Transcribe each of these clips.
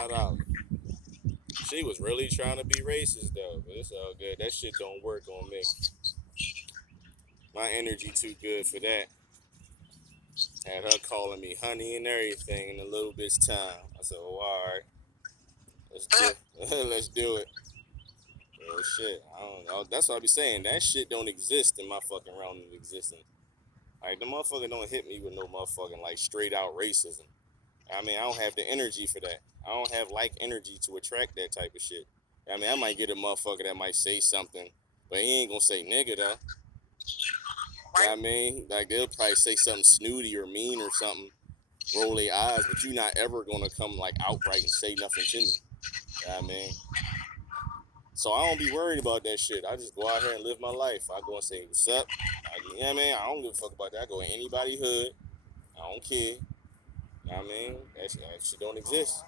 Shout out. She was really trying to be racist though, but it's all good. That shit don't work on me. My energy too good for that. Had her calling me honey and everything in a little bit's time. I said, "Oh, all right, let's do, let's do it." Real shit. I don't know. That's what I be saying. That shit don't exist in my fucking realm of existence. Like the motherfucker don't hit me with no motherfucking like straight out racism. I mean, I don't have the energy for that. I don't have like energy to attract that type of shit. I mean, I might get a motherfucker that might say something, but he ain't gonna say nigga though. I mean, like they'll probably say something snooty or mean or something, roll their eyes, but you're not ever gonna come like outright and say nothing to me. I mean, so I don't be worried about that shit. I just go out here and live my life. I go and say what's up. You know what I mean? I don't give a fuck about that. I go in anybody's hood. I don't care. You know what I mean? That shit don't exist.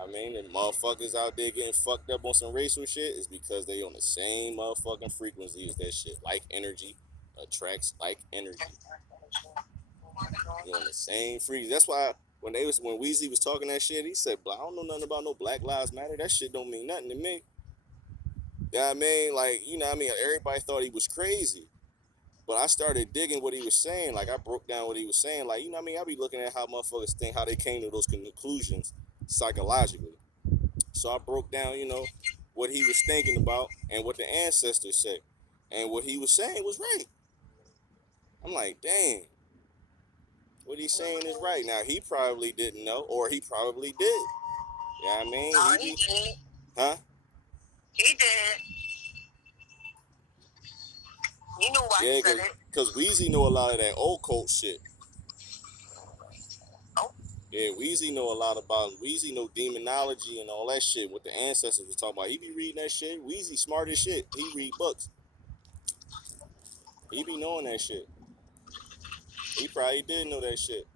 I mean, the motherfuckers out there getting fucked up on some racial shit is because they on the same motherfucking frequency as that shit. Like energy attracts like energy. You on the same frequency. That's why when Weezy was talking that shit, he said, "I don't know nothing about no Black Lives Matter. That shit don't mean nothing to me." You know what I mean? Like, you know what I mean? Everybody thought he was crazy. But I started digging what he was saying. Like, I broke down what he was saying. Like, you know what I mean? I be looking at how motherfuckers think, how they came to those conclusions psychologically. So I broke down, what he was thinking about and what the ancestors said. And what he was saying was right. I'm like, dang, what he's saying is right. Now, he probably didn't know, or he probably did. You know what I mean? No, he did. Huh? He did. You knew why he said it. Because Weezy know a lot of that occult shit. Oh. Yeah, Weezy know a lot about Weezy know demonology and all that shit. What the ancestors was talking about. He be reading that shit. Weezy smart as shit. He read books. He be knowing that shit. He probably did know that shit.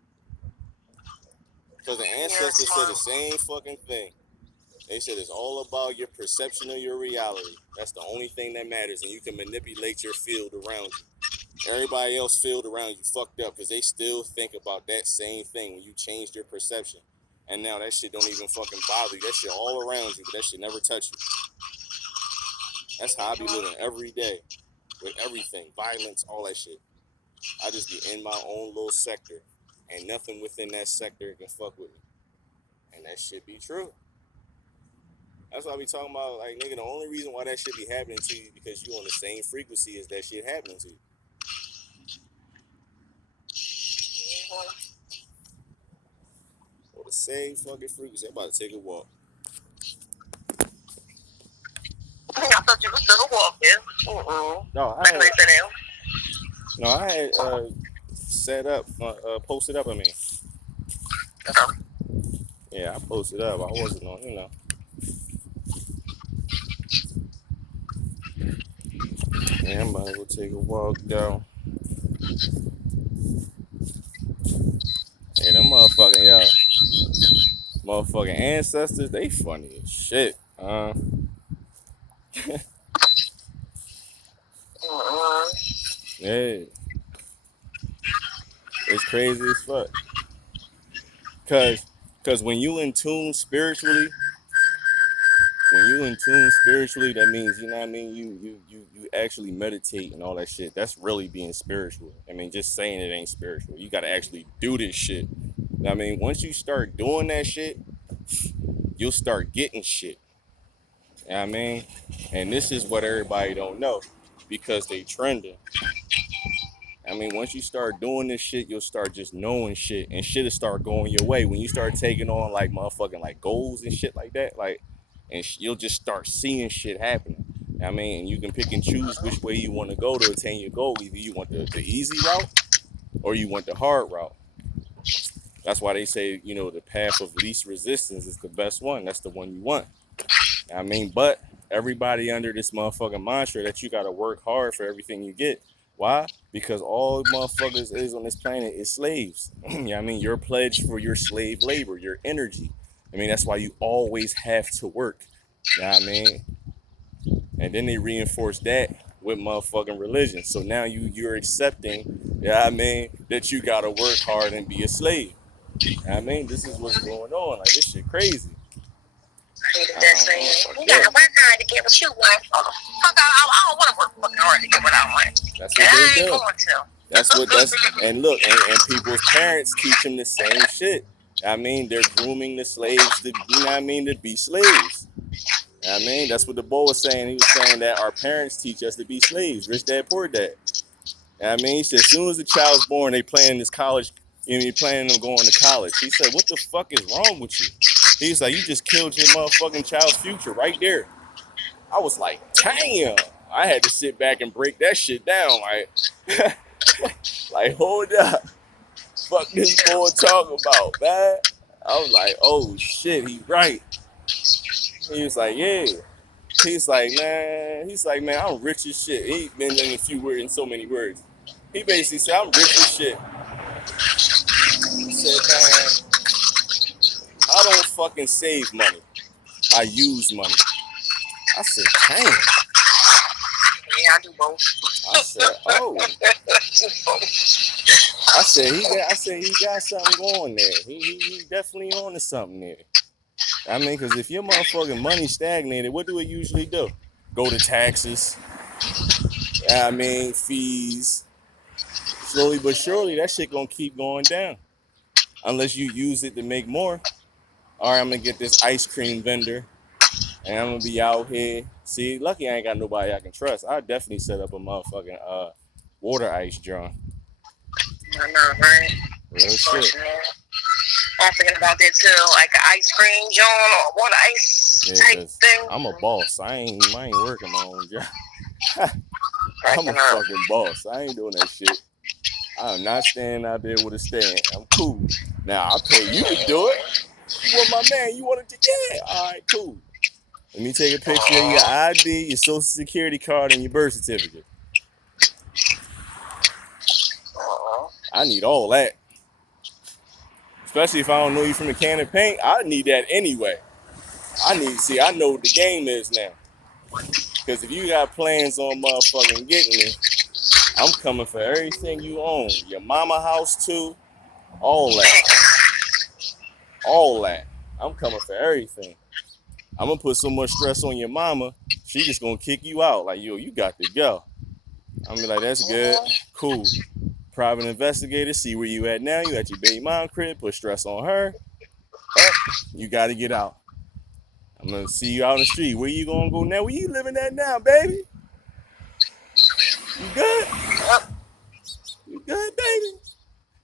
Because the ancestors said the same fucking thing. They said it's all about your perception of your reality. That's the only thing that matters, and you can manipulate your field around you. Everybody else field around you fucked up because they still think about that same thing when you changed your perception. And now that shit don't even fucking bother you. That shit all around you, but that shit never touch you. That's how I be living every day with everything, violence, all that shit. I just be in my own little sector, and nothing within that sector can fuck with me. And that shit be true. That's why I be talking about, like, nigga, the only reason why that shit be happening to you is because you on the same frequency as that shit happening to you. Or the same fucking frequency. I'm about to take a walk. I thought you were still walking. No, I had set up, posted up, I mean. Okay. Yeah, I posted up. I wasn't on, Yeah, I'm about to go take a walk down. Yeah, them motherfucking ancestors, they funny as shit. Yeah. It's crazy as fuck. Cause when you in tune spiritually, that means, you know what I mean, you actually meditate and all that shit. That's really being spiritual. I mean, just saying it ain't spiritual. You gotta actually do this shit. I mean, once you start doing that shit, you'll start getting shit. You know what I mean? And this is what everybody don't know because they trending. I mean, once you start doing this shit, you'll start just knowing shit, and shit'll start going your way. When you start taking on like motherfucking like goals and shit like that, like, and you'll just start seeing shit happening. I mean, and you can pick and choose which way you want to go to attain your goal. Either you want the easy route or you want the hard route. That's why they say, the path of least resistance is the best one. That's the one you want. I mean, but everybody under this motherfucking mantra that you gotta work hard for everything you get. Why? Because all motherfuckers is on this planet is slaves. You know what I mean? You're pledged for your slave labor, your energy. I mean, that's why you always have to work. You know what I mean? And then they reinforce that with motherfucking religion. So now you're accepting, you know what I mean, that you gotta work hard and be a slave. I mean, this is what's going on. Like, this shit crazy. Hated that saying. You gotta work hard to get what you want. Fuck, I don't want to work fucking hard to get what I want. That's what And I they ain't do. going to. And look, and people's parents teach them the same shit. I mean, they're grooming the slaves to, you know what I mean, to be slaves. I mean, that's what the boy was saying. He was saying that our parents teach us to be slaves, rich dad, poor dad. I mean, he said, as soon as the child's born, they planning this college, you know, planning on going to college. He said, what the fuck is wrong with you? He's like, you just killed your motherfucking child's future right there. I was like, damn. I had to sit back and break that shit down. Like, like, hold up. Fuck this boy talking about, man. I was like, oh shit, he right. He was like, yeah. He's like, man, I'm rich as shit. He been in a few words, in so many words. He basically said, I'm rich as shit. He said, man, I don't fucking save money. I use money. I said, damn. Yeah, I do both. I said, oh. I said he got something going there. He definitely on to something there. I mean, because if your motherfucking money stagnated, what do it usually do? Go to taxes. I mean, fees. Slowly but surely, that shit gonna keep going down. Unless you use it to make more. All right, I'm gonna get this ice cream vendor, and I'm gonna be out here. See, lucky I ain't got nobody I can trust. I definitely set up a motherfucking water ice jar. I know, right? Real shit. I'm thinking about that too, like an ice cream joint or water ice type thing. I'm a boss. I ain't working my own job. I'm a fucking boss. I ain't doing that shit. I'm not standing out there with a stand. I'm cool. Now I'll pay you to do it. You want my man? You wanted to get? All right, cool. Let me take a picture of your ID, your social security card, and your birth certificate. I need all that. Especially if I don't know you from a can of paint, I need that anyway. I know what the game is now. Because if you got plans on motherfucking getting me, I'm coming for everything you own. Your mama house too. All that. All that. I'm coming for everything. I'm going to put so much stress on your mama, she just going to kick you out. Like, yo, you got to go. I'm be like, that's good. Cool. Private investigator, see where you at now. You at your baby mom crib, put stress on her. You got to get out. I'm going to see you out in the street. Where you going to go now? Where you living at now, baby? You good? You good, baby?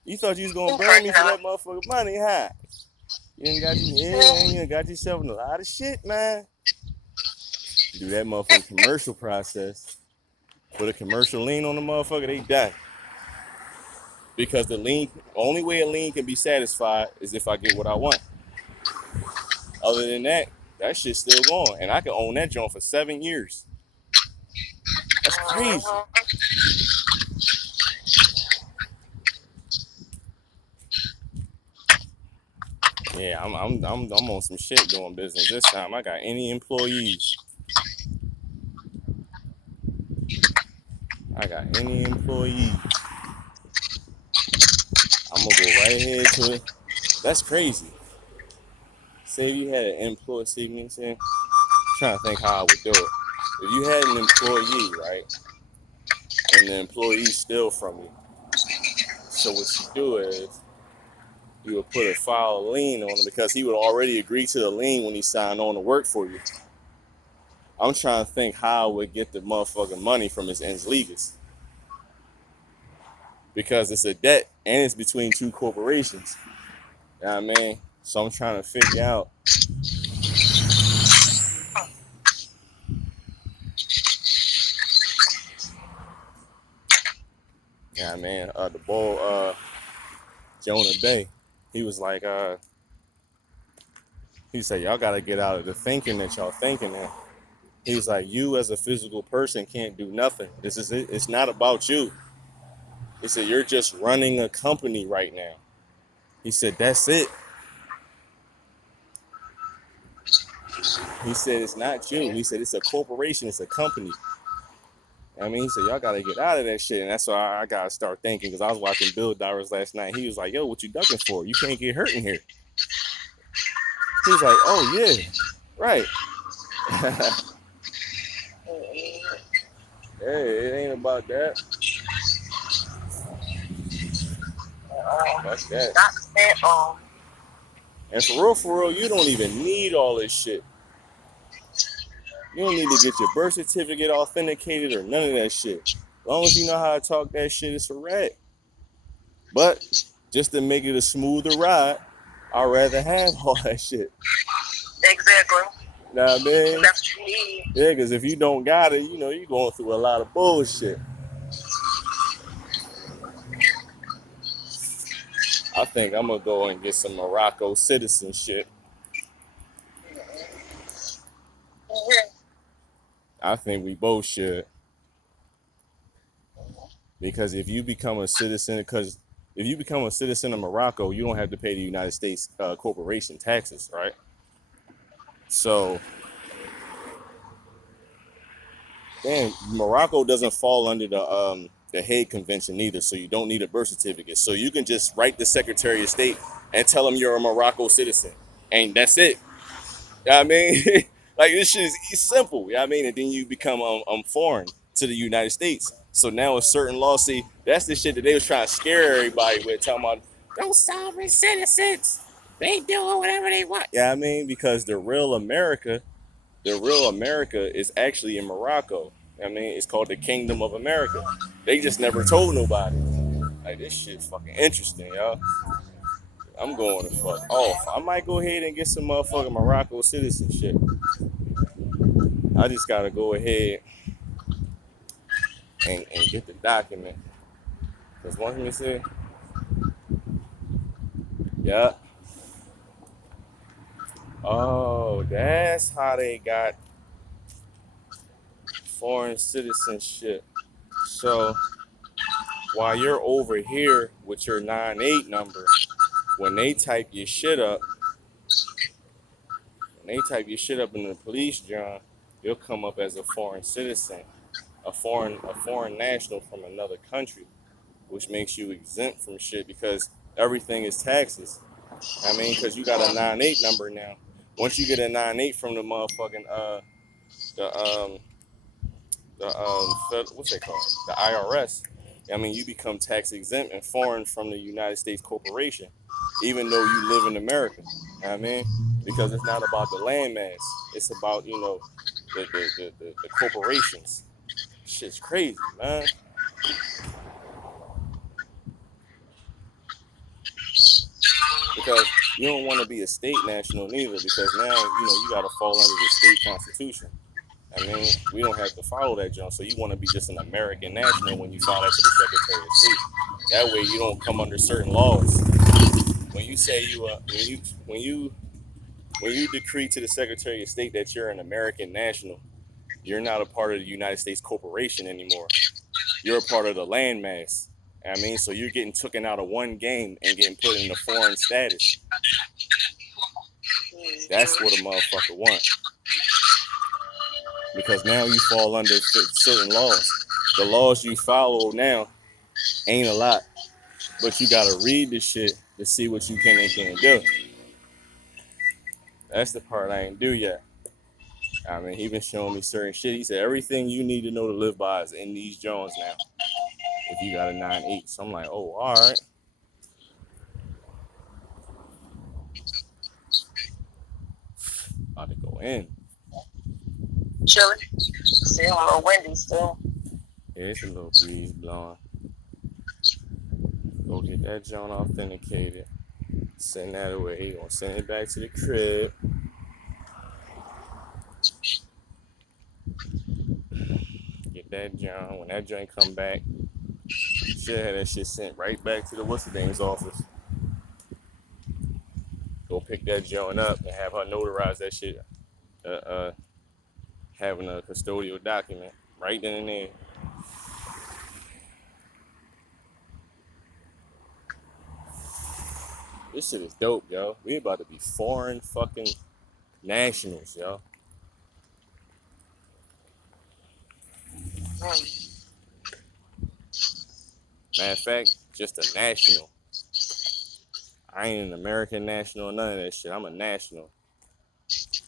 You thought you was going to burn me for that motherfucking money, huh? You got yourself in a lot of shit, man. Do that motherfucking commercial process. Put a commercial lien on the motherfucker, they die. Because the only way a lien can be satisfied is if I get what I want. Other than that, that shit's still going. And I can own that joint for 7 years. That's crazy. Yeah, I'm on some shit doing business this time. I got any employees. I'm gonna go right ahead to it. That's crazy. Say if you had an employee, see me saying? Trying to think how I would do it. If you had an employee, right, and the employee steal from you, so what you do is you would put a file lien on him because he would already agree to the lien when he signed on to work for you. I'm trying to think how I would get the motherfucking money from his ends legis. Because it's a debt and it's between two corporations. You know what I mean? So I'm trying to figure out. Yeah, man. The boy, Jonah Bay, he was like, he said, y'all gotta get out of the thinking that y'all thinking now. He was like, you as a physical person can't do nothing. It's not about you. He said, you're just running a company right now. He said, that's it. He said, it's not you. He said, it's a corporation, it's a company. I mean, he said, y'all got to get out of that shit. And that's why I got to start thinking, because I was watching Bill Dowers last night. He was like, yo, what you ducking for? You can't get hurt in here. He was like, oh, yeah, right. Hey, it ain't about that. Fuck that. And for real, you don't even need all this shit. You don't need to get your birth certificate authenticated or none of that shit. As long as you know how to talk that shit, it's a rat. But just to make it a smoother ride, I'd rather have all that shit. Exactly. You know what I mean? That's what you need. Yeah, because if you don't got it, you know, you're going through a lot of bullshit. I think I'm going to go and get some Morocco citizenship. I think we both should. Because if you become a citizen of Morocco, you don't have to pay the United States corporation taxes, right? So, damn, Morocco doesn't fall under the Hague Convention either, so you don't need a birth certificate. So you can just write the Secretary of State and tell them you're a Morocco citizen, and that's it. You know what I mean? Like, this shit is simple. You know what I mean? And then you become foreign to the United States. So now a certain law, see, that's the shit that they was trying to scare everybody with, talking about those sovereign citizens. They doing whatever they want. Yeah, you know what I mean? Because the real America is actually in Morocco. You know what I mean? It's called the Kingdom of America. They just never told nobody. Like, this shit's fucking interesting, y'all. I'm going to fuck off. I might go ahead and get some motherfucking Morocco citizenship. I just gotta go ahead and get the document. Cause one thing me say, yeah. Oh, that's how they got foreign citizenship. So while you're over here with your 9-8 number, when they type your shit up in the police journal, you'll come up as a foreign citizen, a foreign national from another country, which makes you exempt from shit because everything is taxes. I mean, because you got a 9-8 number now. Once you get a 9-8 from the motherfucking what's they called? The IRS. I mean, you become tax exempt and foreign from the United States corporation, even though you live in America. You know what I mean? Because it's not about the landmass. It's about, you know, the corporations. Shit's crazy, man. Because you don't want to be a state national neither, because now, you know, you got to fall under the state constitution. I mean, we don't have to follow that, John. So you want to be just an American national when you file that to the Secretary of State. That way you don't come under certain laws. When you say when you decree to the Secretary of State that you're an American national, you're not a part of the United States corporation anymore. You're a part of the landmass. I mean, so you're getting taken out of one game and getting put in a foreign status. That's what a motherfucker wants. Because now you fall under certain laws. The laws you follow now ain't a lot, but you gotta read this shit to see what you can and can't do. That's the part I ain't do yet. I mean, he been showing me certain shit. He said everything you need to know to live by is in these Jones now. If you got a 9-8, so I'm like, oh, all right. About to go in. Chilly. Still a little windy still. Yeah, it's a little breeze blowing. Go get that Joan authenticated. Send that away. He gonna send it back to the crib. Get that Joan. When that joint come back, should have that shit sent right back to the what's-the-name's office. Go pick that Joan up and have her notarize that shit. Having a custodial document right then and there. This shit is dope, yo. We about to be foreign fucking nationals, yo. Matter of fact, just a national. I ain't an American national, none of that shit. I'm a national.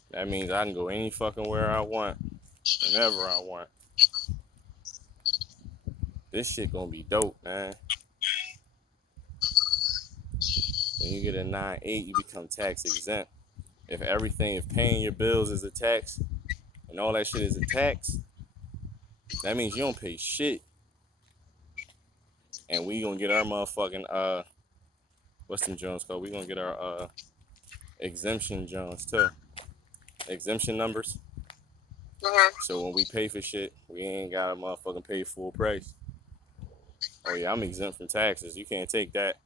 That means I can go any fucking where I want, whenever I want. This shit gonna be dope, man. When you get a 9.8, you become tax exempt. If paying your bills is a tax, and all that shit is a tax, that means you don't pay shit. And we gonna get our motherfucking what's them Jones called? We gonna get our exemption Jones too. Exemption numbers. So when we pay for shit, we ain't gotta motherfucking pay full price. Oh yeah, I'm exempt from taxes. You can't take that.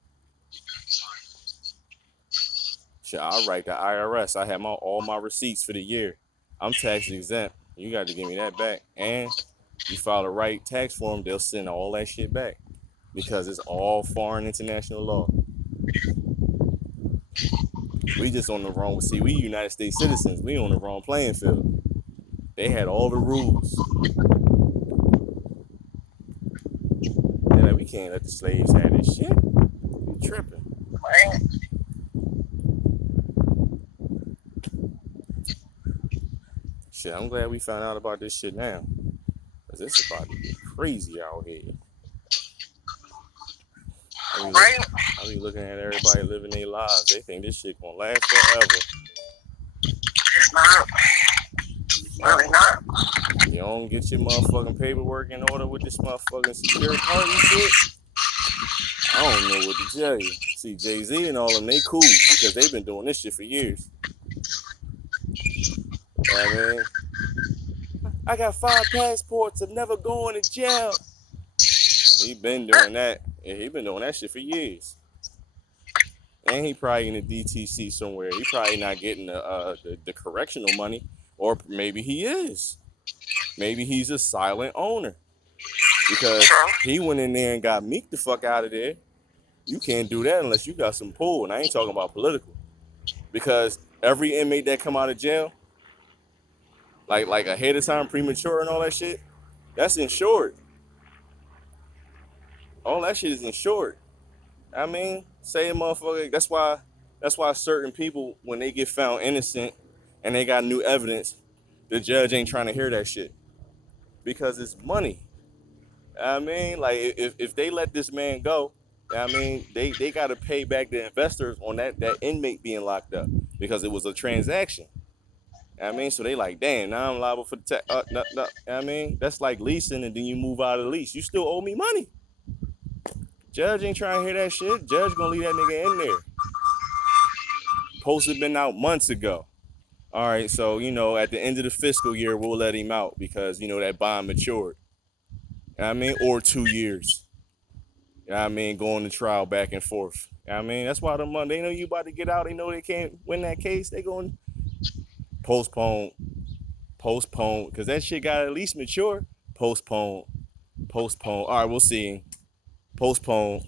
Shit, I'll write the IRS. I have all my receipts for the year. I'm tax exempt. You got to give me that back. And you file the right tax form, they'll send all that shit back because it's all foreign international law. We just on the wrong. See, we United States citizens. We on the wrong playing field. They had all the rules. They're like, we can't let the slaves have this shit. You tripping? Shit, I'm glad we found out about this shit now. Because it's about to get crazy out here. I be looking at everybody living their lives. They think this shit gonna last forever. It's not. Really not. You don't get your motherfucking paperwork in order with this motherfucking security card and shit. I don't know what to tell you. See, Jay-Z and all them, they cool because they've been doing this shit for years. You know what I mean? I got 5 passports of never going to jail. He been doing that. Yeah, he been doing that shit for years. And he probably in the DTC somewhere. He probably not getting the correctional money. Or maybe he is. Maybe he's a silent owner. Because he went in there and got Meek the fuck out of there. You can't do that unless you got some pull. And I ain't talking about political. Because every inmate that come out of jail, like ahead of time, premature and all that shit, that's insured. All that shit is insured. I mean, say a motherfucker, that's why certain people, when they get found innocent and they got new evidence, the judge ain't trying to hear that shit. Because it's money. I mean, like, if they let this man go, I mean, they got to pay back the investors on that inmate being locked up because it was a transaction. I mean, so they like, damn, now I'm liable for the no. I mean, that's like leasing and then you move out of the lease. You still owe me money. Judge ain't trying to hear that shit. Judge gonna leave that nigga in there. Post had been out months ago. All right, so, at the end of the fiscal year, we'll let him out because, that bond matured. You know what I mean? Or 2 years. You know what I mean? Going to trial back and forth. You know what I mean? That's why they know you about to get out. They know they can't win that case. They going postpone, because that shit got to at least mature. Postpone. All right, we'll see. Postpone.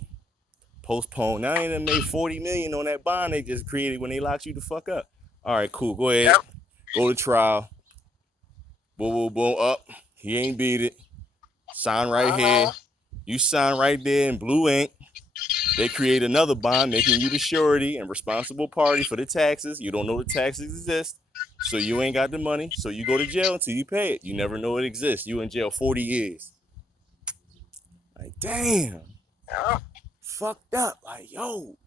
Now they done made $40 million on that bond they just created when they locked you the fuck up. All right, cool. Go ahead. Yep. Go to trial. Boom, up. He ain't beat it. Sign right here. You sign right there in blue ink. They create another bond making you the surety and responsible party for the taxes. You don't know the taxes exist, so you ain't got the money. So you go to jail until you pay it. You never know it exists. You in jail 40 years. Like, damn. Fucked up. Like, yo.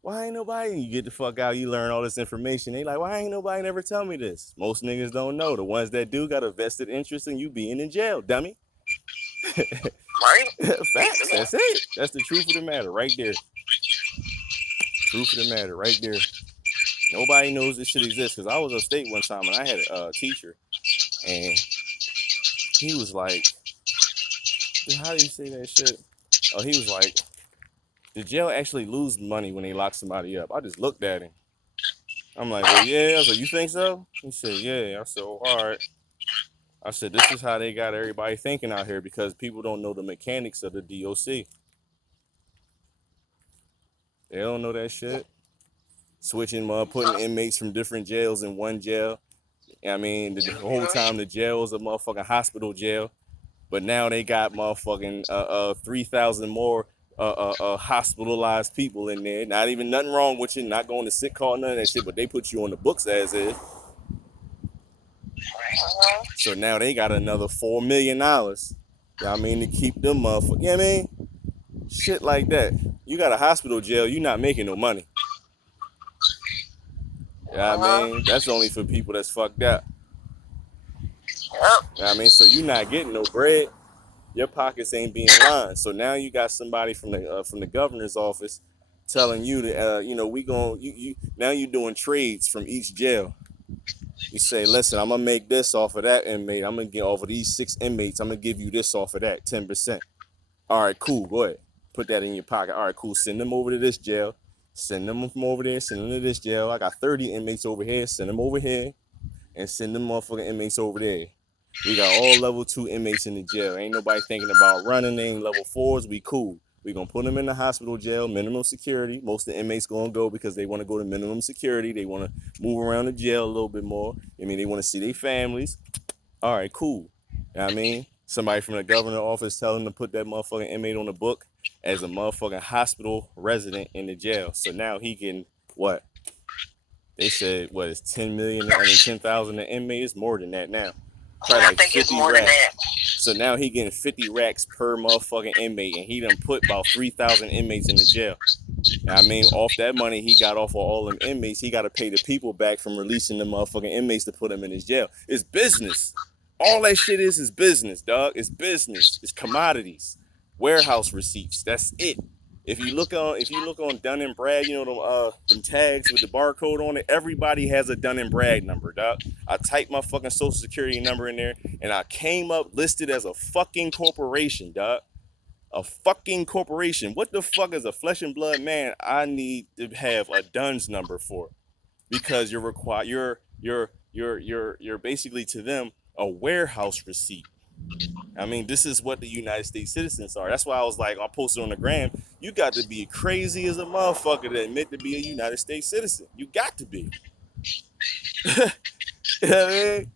Why ain't nobody? You get the fuck out, you learn all this information. They like, why ain't nobody never tell me this? Most niggas don't know. The ones that do got a vested interest in you being in jail, dummy. Right? Facts. That's it. That's the truth of the matter right there. Truth of the matter right there. Nobody knows this shit exists because I was upstate one time and I had a teacher and he was like, how do you say that shit? Oh, he was like, did jail actually lose money when they lock somebody up? I just looked at him. I'm like, well, yeah. I was like, you think so? He said, yeah. I said, all right. I said, this is how they got everybody thinking out here because people don't know the mechanics of the DOC. They don't know that shit. Switching, putting inmates from different jails in one jail. I mean, the whole time the jail is a motherfucking hospital jail. But now they got motherfucking 3,000 more hospitalized people in there. Not even nothing wrong with you, not going to sick call, none of that shit, but they put you on the books as is. So now they got another $4 million. I mean, to keep them motherfuckers. You know what I mean? Shit like that. You got a hospital jail, you not making no money. I mean, that's only for people that's fucked up. I mean, so you not getting no bread. Your pockets ain't being lined. So now you got somebody from the governor's office telling you that now you doing trades from each jail. You say, listen, I'm gonna make this off of that inmate. I'm gonna get off of these 6 inmates. I'm gonna give you this off of that 10%. All right, cool. Go ahead, put that in your pocket. All right, cool. Send them over to this jail. Send them from over there. Send them to this jail. I got 30 inmates over here. Send them over here, and send them motherfucking inmates over there. We got all level 2 inmates in the jail. Ain't nobody thinking about running. They ain't level 4s. We cool. We gonna put them in the hospital jail, minimum security. Most of the inmates gonna go because they want to go to minimum security. They want to move around the jail a little bit more. I mean, they want to see their families. All right, cool. You know what I mean? Somebody from the governor's office telling them to put that motherfucking inmate on the book as a motherfucking hospital resident in the jail. So now he can what? They said what is 10 million? I mean 10,000 an inmate. It's more than that now. Probably like 50 racks. So now he getting 50 racks per motherfucking inmate, and he done put about 3,000 inmates in the jail. I mean, off that money he got off of all them inmates, he got to pay the people back from releasing the motherfucking inmates to put them in his jail. It's business. All that shit is business, dog. It's business. It's commodities, warehouse receipts. That's it. If you look on Dun and Brad, you know them tags with the barcode on it. Everybody has a Dun and Brad number, dog. I typed my fucking social security number in there, and I came up listed as a fucking corporation, dog. A fucking corporation. What the fuck is a flesh and blood man? I need to have a DUNS number for, because you're required. You're basically to them a warehouse receipt. I mean, this is what the United States citizens are. That's why I was like, I posted on the gram, you got to be crazy as a motherfucker to admit to be a United States citizen. You got to be. You know what I mean?